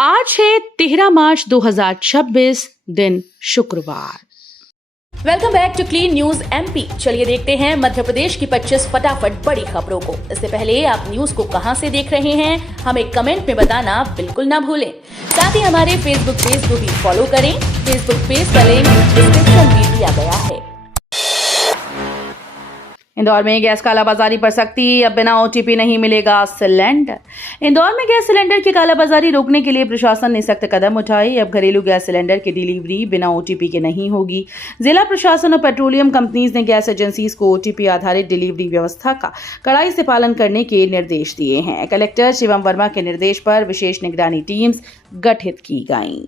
आज है 13 मार्च 2026, दिन शुक्रवार। Welcome back to clean news MP. चलिए देखते हैं मध्य प्रदेश की 25 फटाफट बड़ी खबरों को। इससे पहले आप न्यूज को कहां से देख रहे हैं, हमें कमेंट में बताना बिल्कुल ना भूलें। साथ ही हमारे फेसबुक पेज को भी फॉलो करें। फेसबुक पेज का लिंक डिस्क्रिप्शन में दिया गया है। इंदौर में गैस कालाबाजारी पर सख्ती, अब बिना ओटीपी नहीं मिलेगा सिलेंडर। इंदौर में गैस सिलेंडर की कालाबाजारी रोकने के लिए प्रशासन ने सख्त कदम उठाए। अब घरेलू गैस सिलेंडर की डिलीवरी बिना ओटीपी के नहीं होगी। जिला प्रशासन और पेट्रोलियम कंपनीज ने गैस एजेंसीज को ओटीपी आधारित डिलीवरी व्यवस्था का कड़ाई से पालन करने के निर्देश दिए हैं। कलेक्टर शिवम वर्मा के निर्देश पर विशेष निगरानी टीम्स गठित की गईं।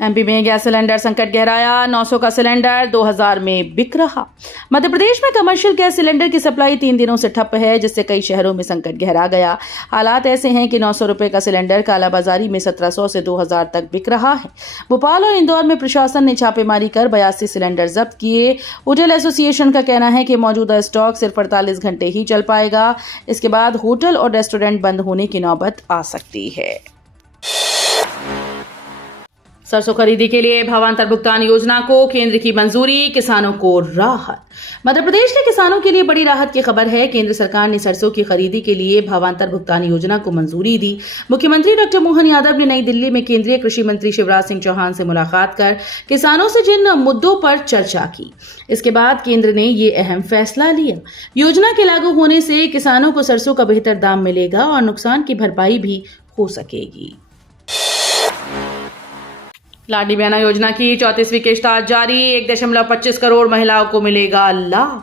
एमपी में गैस सिलेंडर संकट गहराया, 900 का सिलेंडर 2000 में बिक रहा। मध्य प्रदेश में कमर्शियल गैस सिलेंडर की सप्लाई 3 दिनों से ठप है, जिससे कई शहरों में संकट गहरा गया। हालात ऐसे हैं कि 900 रुपए का सिलेंडर कालाबाजारी में 1700 से 2000 तक बिक रहा है। भोपाल और इंदौर में प्रशासन ने छापेमारी कर 82 सिलेंडर जब्त किए। होटल एसोसिएशन का कहना है कि मौजूदा स्टॉक सिर्फ 48 घंटे ही चल पाएगा। इसके बाद होटल और रेस्टोरेंट बंद होने की नौबत आ सकती है। सरसों खरीदी के लिए भावांतर भुगतान योजना को केंद्र की मंजूरी, किसानों को राहत। मध्य प्रदेश के किसानों के लिए बड़ी राहत की खबर है। केंद्र सरकार ने सरसों की खरीदी के लिए भावांतर भुगतान योजना को मंजूरी दी। मुख्यमंत्री डॉक्टर मोहन यादव ने नई दिल्ली में केंद्रीय कृषि मंत्री शिवराज सिंह चौहान से मुलाकात कर किसानों से जिन मुद्दों पर चर्चा की, इसके बाद केंद्र ने ये अहम फैसला लिया। योजना के लागू होने से किसानों को सरसों का बेहतर दाम मिलेगा और नुकसान की भरपाई भी हो सकेगी। लाडली बहना योजना की 34वीं किश्त आज जारी, 1.25 करोड़ महिलाओं को मिलेगा लाभ।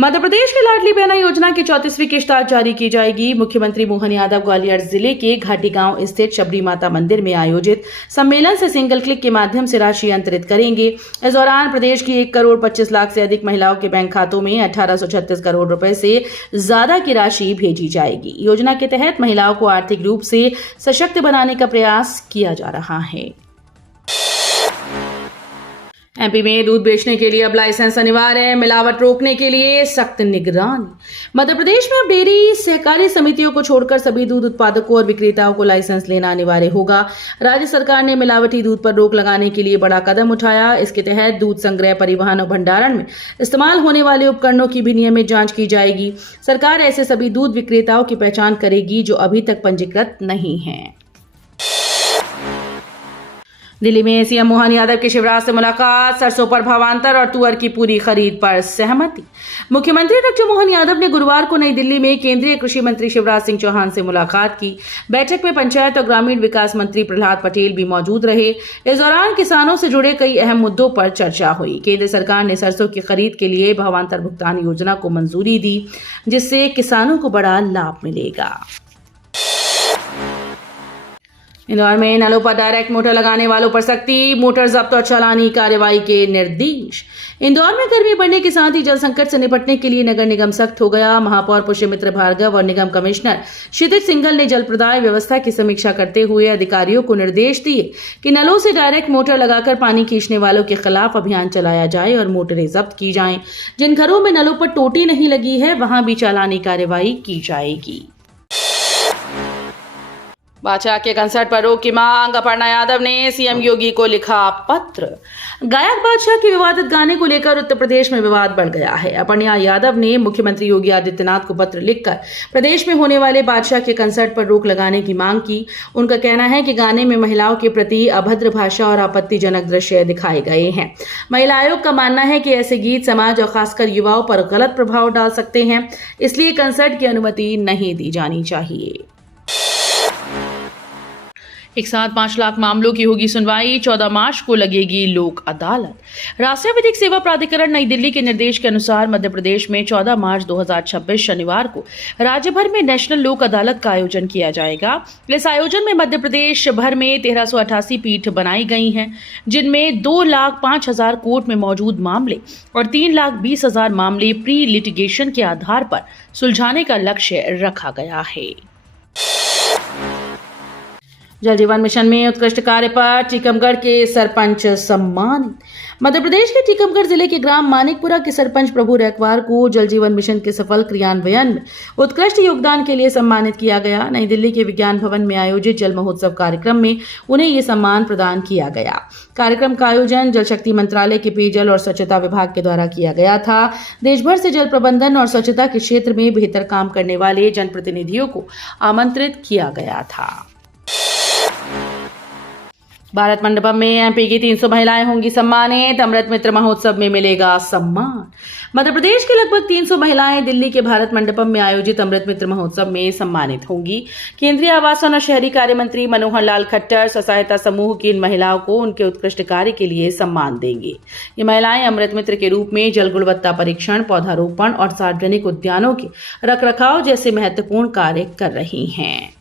मध्य प्रदेश की लाडली बहना योजना की 34वीं किश्त आज जारी की जाएगी। मुख्यमंत्री मोहन यादव ग्वालियर जिले के घाटी गांव स्थित शबरी माता मंदिर में आयोजित सम्मेलन से सिंगल क्लिक के माध्यम से राशि अंतरित करेंगे। इस दौरान प्रदेश की 1 करोड़ 25 लाख से अधिक महिलाओं के बैंक खातों में 1836 करोड़ रुपए से ज्यादा की राशि भेजी जाएगी। योजना के तहत महिलाओं को आर्थिक रूप से सशक्त बनाने का प्रयास किया जा रहा है। एमपी में दूध बेचने के लिए अब लाइसेंस अनिवार्य है, मिलावट रोकने के लिए सख्त निगरानी। मध्य प्रदेश में अब डेयरी सहकारी समितियों को छोड़कर सभी दूध उत्पादकों और विक्रेताओं को लाइसेंस लेना अनिवार्य होगा। राज्य सरकार ने मिलावटी दूध पर रोक लगाने के लिए बड़ा कदम उठाया। इसके तहत दूध संग्रह, परिवहन और भंडारण में इस्तेमाल होने वाले उपकरणों की भी नियमित जांच की जाएगी। सरकार ऐसे सभी दूध विक्रेताओं की पहचान करेगी जो अभी तक पंजीकृत नहीं है। दिल्ली में सीएम मोहन यादव की शिवराज से मुलाकात, सरसों पर भावांतर और तुअर की पूरी खरीद पर सहमति। मुख्यमंत्री डॉक्टर मोहन यादव ने गुरुवार को नई दिल्ली में केंद्रीय कृषि मंत्री शिवराज सिंह चौहान से मुलाकात की। बैठक में पंचायत और ग्रामीण विकास मंत्री प्रहलाद पटेल भी मौजूद रहे। इस दौरान किसानों से जुड़े कई अहम मुद्दों पर चर्चा हुई। केंद्र सरकार ने सरसों की खरीद के लिए भावांतर भुगतान योजना को मंजूरी दी, जिससे किसानों को बड़ा लाभ मिलेगा। इंदौर में नलों पर डायरेक्ट मोटर लगाने वालों पर सख्ती, मोटर जब्त और चालानी कार्रवाई के निर्देश। इंदौर में गर्मी बढ़ने के साथ ही जल संकट से निपटने के लिए नगर निगम सख्त हो गया। महापौर पुष्यमित्र भार्गव और निगम कमिश्नर क्षितिज सिंघल ने जल प्रदाय व्यवस्था की समीक्षा करते हुए अधिकारियों को निर्देश दिए कि नलों से डायरेक्ट मोटर लगाकर पानी खींचने वालों के खिलाफ अभियान चलाया जाए और मोटरें जब्त की जाएं। जिन घरों में नलों पर टोटी नहीं लगी है, वहां भी चालानी कार्रवाई की जाएगी। बादशाह के कंसर्ट पर रोक की मांग, अपर्णा यादव ने सीएम योगी को लिखा पत्र। गायक बादशाह के विवादित गाने को लेकर उत्तर प्रदेश में विवाद बढ़ गया है। अपर्णा यादव ने मुख्यमंत्री योगी आदित्यनाथ को पत्र लिखकर प्रदेश में होने वाले बादशाह के कंसर्ट पर रोक लगाने की मांग की। उनका कहना है कि गाने में महिलाओं के प्रति अभद्र भाषा और आपत्तिजनक दृश्य दिखाए गए हैं। महिला आयोग का मानना है कि ऐसे गीत समाज और खासकर युवाओं पर गलत प्रभाव डाल सकते हैं, इसलिए कंसर्ट की अनुमति नहीं दी जानी चाहिए। एक साथ 5 लाख मामलों की होगी सुनवाई, 14 मार्च को लगेगी लोक अदालत। राष्ट्रीय विधिक सेवा प्राधिकरण नई दिल्ली के निर्देश के अनुसार मध्य प्रदेश में 14 मार्च 2026 शनिवार को राज्य भर में नेशनल लोक अदालत का आयोजन किया जाएगा। इस आयोजन में मध्य प्रदेश भर में 1388 पीठ बनाई गई हैं, जिनमें 2,05,000 कोर्ट में मौजूद मामले और 3,20,000 मामले प्री लिटिगेशन के आधार पर सुलझाने का लक्ष्य रखा गया है। जल जीवन मिशन में उत्कृष्ट कार्य पर टीकमगढ़ के सरपंच सम्मानित। मध्य प्रदेश के टीकमगढ़ जिले के ग्राम मानिकपुरा के सरपंच प्रभु रैकवार को जल जीवन मिशन के सफल क्रियान्वयन में उत्कृष्ट योगदान के लिए सम्मानित किया गया। नई दिल्ली के विज्ञान भवन में आयोजित जल महोत्सव कार्यक्रम में उन्हें ये सम्मान प्रदान किया गया। कार्यक्रम का आयोजन जल शक्ति मंत्रालय के पेयजल और स्वच्छता विभाग के द्वारा किया गया था। देश भर से जल प्रबंधन और स्वच्छता के क्षेत्र में बेहतर काम करने वाले जनप्रतिनिधियों को आमंत्रित किया गया था। भारत मंडपम में एमपी की 300 महिलाएं होंगी सम्मानित। अमृत मित्र महोत्सव में मिलेगा सम्मान। मध्य प्रदेश की लगभग 300 महिलाएं दिल्ली के भारत मंडपम में आयोजित अमृत मित्र महोत्सव में सम्मानित होंगी। केंद्रीय आवासन और शहरी कार्य मंत्री मनोहर लाल खट्टर स्व सहायता समूह की इन महिलाओं को उनके उत्कृष्ट कार्य के लिए सम्मान देंगे। ये महिलाएं अमृत मित्र के रूप में जल गुणवत्ता परीक्षण, पौधारोपण और सार्वजनिक उद्यानों के रखरखाव जैसे महत्वपूर्ण कार्य कर रही हैं।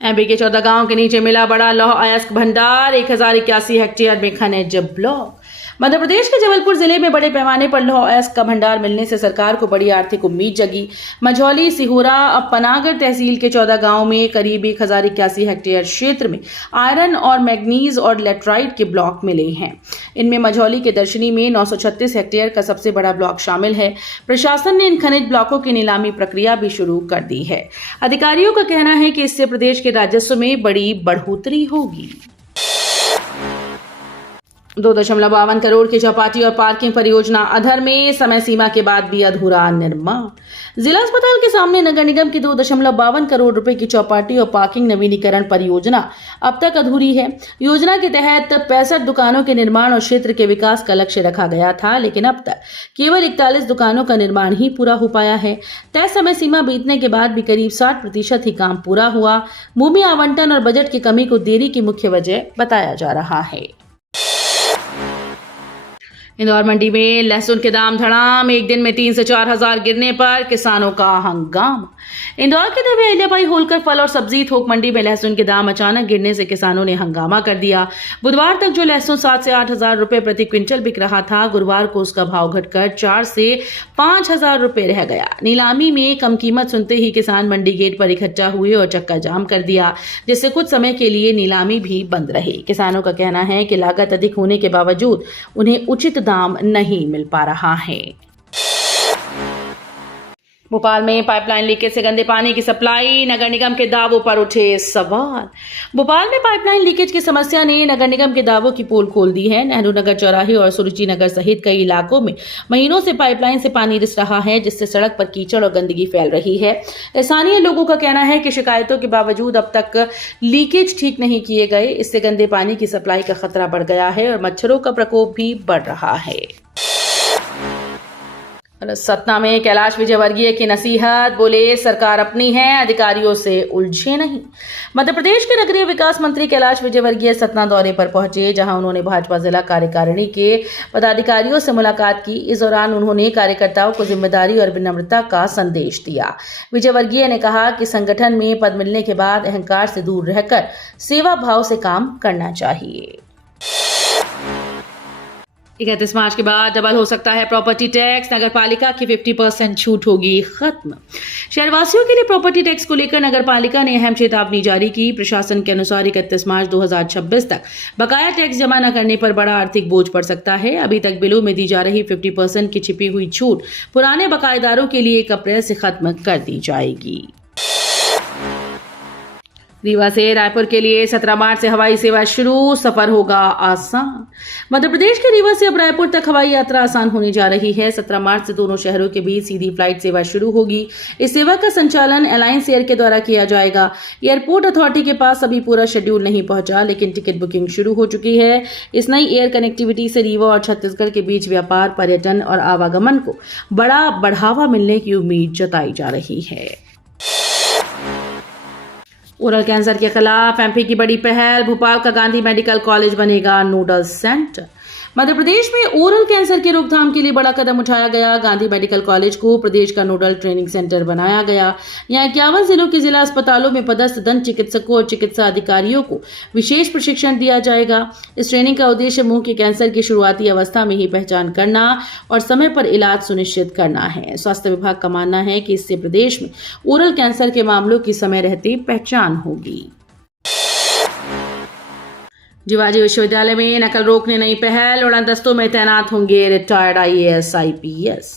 एमपी के 14 गांव के नीचे मिला बड़ा लौह अयस्क भंडार। 1081 हेक्टेयर में खनिज ब्लॉक। मध्य प्रदेश के जबलपुर जिले में बड़े पैमाने पर लौह अयस्क का भंडार मिलने से सरकार को बड़ी आर्थिक उम्मीद जगी। मझौली, सिहोरा और पनागर तहसील के 14 गांव में करीब 1081 हेक्टेयर क्षेत्र में आयरन और मैग्नीज और लेटराइट के ब्लॉक मिले हैं। इनमें मझौली के दर्शनी में 936 हेक्टेयर का सबसे बड़ा ब्लॉक शामिल है। प्रशासन ने इन खनिज ब्लॉकों की नीलामी प्रक्रिया भी शुरू कर दी है। अधिकारियों का कहना है कि इससे प्रदेश के राजस्व में बड़ी बढ़ोतरी होगी। 2.52 करोड़ की चौपाटी और पार्किंग परियोजना अधर में, समय सीमा के बाद भी अधूरा निर्माण। जिला अस्पताल के सामने नगर निगम की 2.52 करोड़ रुपए की चौपाटी और पार्किंग नवीनीकरण परियोजना अब तक अधूरी है। योजना के तहत 65 दुकानों के निर्माण और क्षेत्र के विकास का लक्ष्य रखा गया था, लेकिन अब तक केवल 41 दुकानों का निर्माण ही पूरा हो पाया है। तय समय सीमा बीतने के बाद भी करीब 60% ही काम पूरा हुआ। भूमि आवंटन और बजट की कमी को देरी की मुख्य वजह बताया जा रहा है। इंदौर मंडी में लहसुन के दाम धड़ाम। एक दिन में 3 से 4 हजार गिरने पर किसानों का हंगामा। इंदौर के देवी अहिल्याबाई होलकर फल और सब्जी थोक मंडी में लहसुन के दाम अचानक गिरने से किसानों ने हंगामा कर दिया। बुधवार तक जो लहसुन 7 से 8 हजार रुपए प्रति क्विंटल बिक रहा था, गुरुवार को उसका भाव घटकर 4 से 5 हजार रुपए रह गया। नीलामी में कम कीमत सुनते ही किसान मंडी गेट पर इकट्ठा हुए और चक्का जाम कर दिया, जिससे कुछ समय के लिए नीलामी भी बंद रही। किसानों का कहना है कि लागत अधिक होने के बावजूद उन्हें उचित दाम नहीं मिल पा रहा है। भोपाल में पाइपलाइन लीकेज से गंदे पानी की सप्लाई, नगर निगम के दावों पर उठे सवाल। भोपाल में पाइपलाइन लीकेज की समस्या ने नगर निगम के दावों की पोल खोल दी है। नेहरू नगर चौराहे और सुरुचि नगर सहित कई इलाकों में महीनों से पाइपलाइन से पानी रिस रहा है, जिससे सड़क पर कीचड़ और गंदगी फैल रही है। स्थानीय लोगों का कहना है कि शिकायतों के बावजूद अब तक लीकेज ठीक नहीं किए गए। इससे गंदे पानी की सप्लाई का खतरा बढ़ गया है और मच्छरों का प्रकोप भी बढ़ रहा है। सतना में कैलाश विजयवर्गीय की नसीहत, बोले सरकार अपनी है, अधिकारियों से उलझे नहीं। मध्य प्रदेश के नगरीय विकास मंत्री कैलाश विजयवर्गीय सतना दौरे पर पहुंचे, जहां उन्होंने भाजपा जिला कार्यकारिणी के पदाधिकारियों से मुलाकात की। इस दौरान उन्होंने कार्यकर्ताओं को जिम्मेदारी और विनम्रता का संदेश दिया। विजयवर्गीय ने कहा कि संगठन में पद मिलने के बाद अहंकार से दूर रहकर सेवा भाव से काम करना चाहिए। 31 मार्च के बाद डबल हो सकता है प्रॉपर्टी टैक्स, नगर पालिका की 50% छूट होगी खत्म। शहरवासियों के लिए प्रॉपर्टी टैक्स को लेकर नगर पालिका ने अहम चेतावनी जारी की। प्रशासन के अनुसार 31 मार्च 2026 तक बकाया टैक्स जमा न करने पर बड़ा आर्थिक बोझ पड़ सकता है। अभी तक बिलों में दी जा रही 50% की छिपी हुई छूट पुराने बकायेदारों के लिए 1 अप्रैल से खत्म कर दी जाएगी। रीवा से रायपुर के लिए 17 मार्च से हवाई सेवा शुरू, सफर होगा आसान। मध्य प्रदेश के रीवा से अब रायपुर तक हवाई यात्रा आसान होने जा रही है। 17 मार्च से दोनों शहरों के बीच सीधी फ्लाइट सेवा शुरू होगी। इस सेवा का संचालन अलायंस एयर के द्वारा किया जाएगा। एयरपोर्ट अथॉरिटी के पास अभी पूरा शेड्यूल नहीं पहुंचा, लेकिन टिकट बुकिंग शुरू हो चुकी है। इस नई एयर कनेक्टिविटी से रीवा और छत्तीसगढ़ के बीच व्यापार, पर्यटन और आवागमन को बड़ा बढ़ावा मिलने की उम्मीद जताई जा रही है। ओरल कैंसर के खिलाफ एमपी की बड़ी पहल, भोपाल का गांधी मेडिकल कॉलेज बनेगा नोडल सेंटर। मध्य प्रदेश में ओरल कैंसर की रोकथाम के लिए बड़ा कदम उठाया गया। गांधी मेडिकल कॉलेज को प्रदेश का नोडल ट्रेनिंग सेंटर बनाया गया। यहाँ 51 जिलों के जिला अस्पतालों में पदस्थ दंत चिकित्सकों और चिकित्सा अधिकारियों को विशेष प्रशिक्षण दिया जाएगा। इस ट्रेनिंग का उद्देश्य मुंह के कैंसर की शुरुआती अवस्था में ही पहचान करना और समय पर इलाज सुनिश्चित करना है। स्वास्थ्य विभाग का मानना है कि इससे प्रदेश में ओरल कैंसर के मामलों की समय रहती पहचान होगी। जिवाजी विश्वविद्यालय में नकल रोकने नई पहल, उड़न दस्तों में तैनात होंगे retired IAS IPS.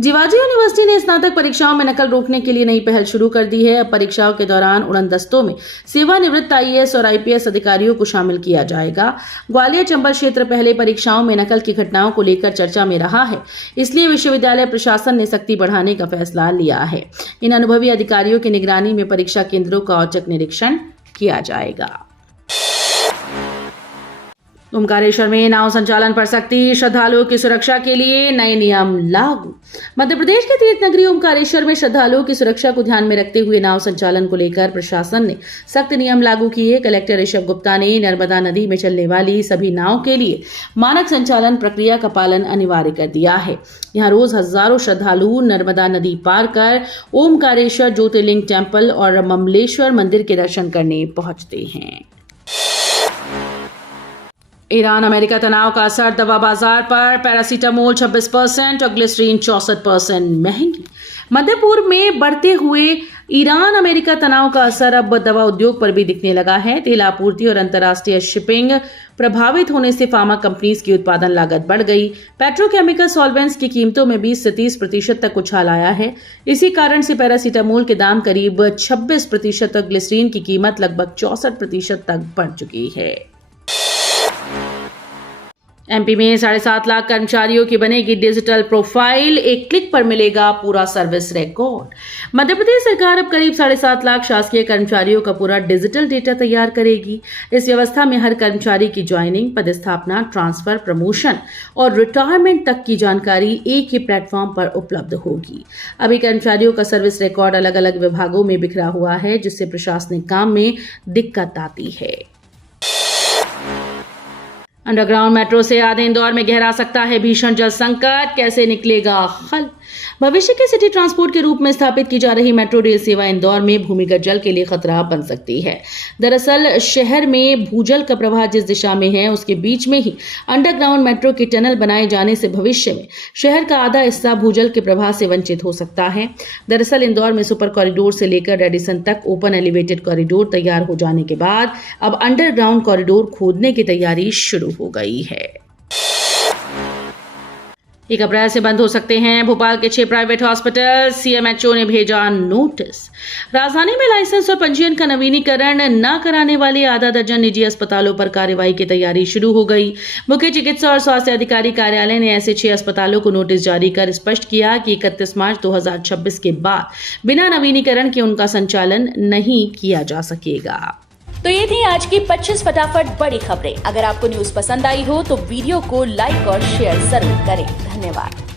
Jiwaji university ने स्नातक परीक्षाओं में नकल रोकने के लिए नई पहल शुरू कर दी है। अब परीक्षाओं के दौरान उड़न दस्तों में सेवानिवृत्त आईएएस और आईपीएस अधिकारियों को शामिल किया जाएगा। ग्वालियर चंबल क्षेत्र पहले परीक्षाओं में नकल की घटनाओं को लेकर चर्चा में रहा है, इसलिए विश्वविद्यालय प्रशासन ने सख्ती बढ़ाने का फैसला लिया है। इन अनुभवी अधिकारियों की निगरानी में परीक्षा केंद्रों का औचक निरीक्षण किया जाएगा। ओमकारेश्वर में नाव संचालन पर सख्ती, श्रद्धालुओं की सुरक्षा के लिए नए नियम लागू। मध्य प्रदेश के तीर्थ नगरी ओमकारेश्वर में श्रद्धालुओं की सुरक्षा को ध्यान में रखते हुए नाव संचालन को लेकर प्रशासन ने सख्त नियम लागू किए। कलेक्टर ऋषभ गुप्ता ने नर्मदा नदी में चलने वाली सभी नाव के लिए मानक संचालन प्रक्रिया का पालन अनिवार्य कर दिया है। यहाँ रोज हजारों श्रद्धालु नर्मदा नदी पार कर ओमकारेश्वर ज्योतिर्लिंग टेम्पल और ममलेश्वर मंदिर के दर्शन करने पहुंचते हैं। ईरान अमेरिका तनाव का असर, दवा बाजार पर पैरासीटामोल 26% और ग्लिसरीन 64% महंगी। मध्य पूर्व में बढ़ते हुए ईरान अमेरिका तनाव का असर अब दवा उद्योग पर भी दिखने लगा है। तेल आपूर्ति और अंतर्राष्ट्रीय शिपिंग प्रभावित होने से फार्मा कंपनीज की उत्पादन लागत बढ़ गई। पेट्रोकेमिकल सॉल्वेंट्स की कीमतों में 20 से 30% तक उछाल आया है। इसी कारण से पैरासीटामोल के दाम करीब 26% और ग्लिसरीन की कीमत लगभग 64% तक बढ़ चुकी है। एमपी में 7.5 लाख कर्मचारियों की बनेगी डिजिटल प्रोफाइल, एक क्लिक पर मिलेगा पूरा सर्विस रिकॉर्ड। मध्य प्रदेश सरकार अब करीब 7.5 लाख शासकीय कर्मचारियों का पूरा डिजिटल डेटा तैयार करेगी। इस व्यवस्था में हर कर्मचारी की ज्वाइनिंग, पदस्थापना, ट्रांसफर, प्रमोशन और रिटायरमेंट तक की जानकारी एक ही प्लेटफॉर्म पर उपलब्ध होगी। अभी कर्मचारियों का सर्विस रिकॉर्ड अलग अलग विभागों में बिखरा हुआ है, जिससे प्रशासनिक काम में दिक्कत आती है। अंडरग्राउंड मेट्रो से आधे इंदौर में गहरा सकता है भीषण जल संकट, कैसे निकलेगा हल। भविष्य के सिटी ट्रांसपोर्ट के रूप में स्थापित की जा रही मेट्रो रेल सेवा इंदौर में भूमिगत जल के लिए खतरा बन सकती है। दरअसल शहर में भूजल का प्रवाह जिस दिशा में है उसके बीच में ही अंडरग्राउंड मेट्रो की टनल बनाए जाने से भविष्य में शहर का आधा हिस्सा भूजल के प्रवाह से वंचित हो सकता है। दरअसल इंदौर में सुपर कॉरिडोर से लेकर रेडिसन तक ओपन एलिवेटेड कॉरिडोर तैयार हो जाने के बाद अब अंडरग्राउंड कॉरिडोर खोदने की तैयारी शुरू हो गई है। 1 अप्रैल से बंद हो सकते हैं भोपाल के 6 प्राइवेट हॉस्पिटल, सीएमएचओ ने भेजा नोटिस। राजधानी में लाइसेंस और पंजीयन का नवीनीकरण न कराने वाले आधा दर्जन निजी अस्पतालों पर कार्रवाई की तैयारी शुरू हो गई। मुख्य चिकित्सा और स्वास्थ्य अधिकारी कार्यालय ने ऐसे 6 अस्पतालों को नोटिस जारी कर स्पष्ट किया कि 31 मार्च 2026 के बाद बिना नवीनीकरण के उनका संचालन नहीं किया जा सकेगा। तो ये थी आज की 25 फटाफट बड़ी खबरें। अगर आपको न्यूज पसंद आई हो तो वीडियो को लाइक और शेयर जरूर करें। धन्यवाद।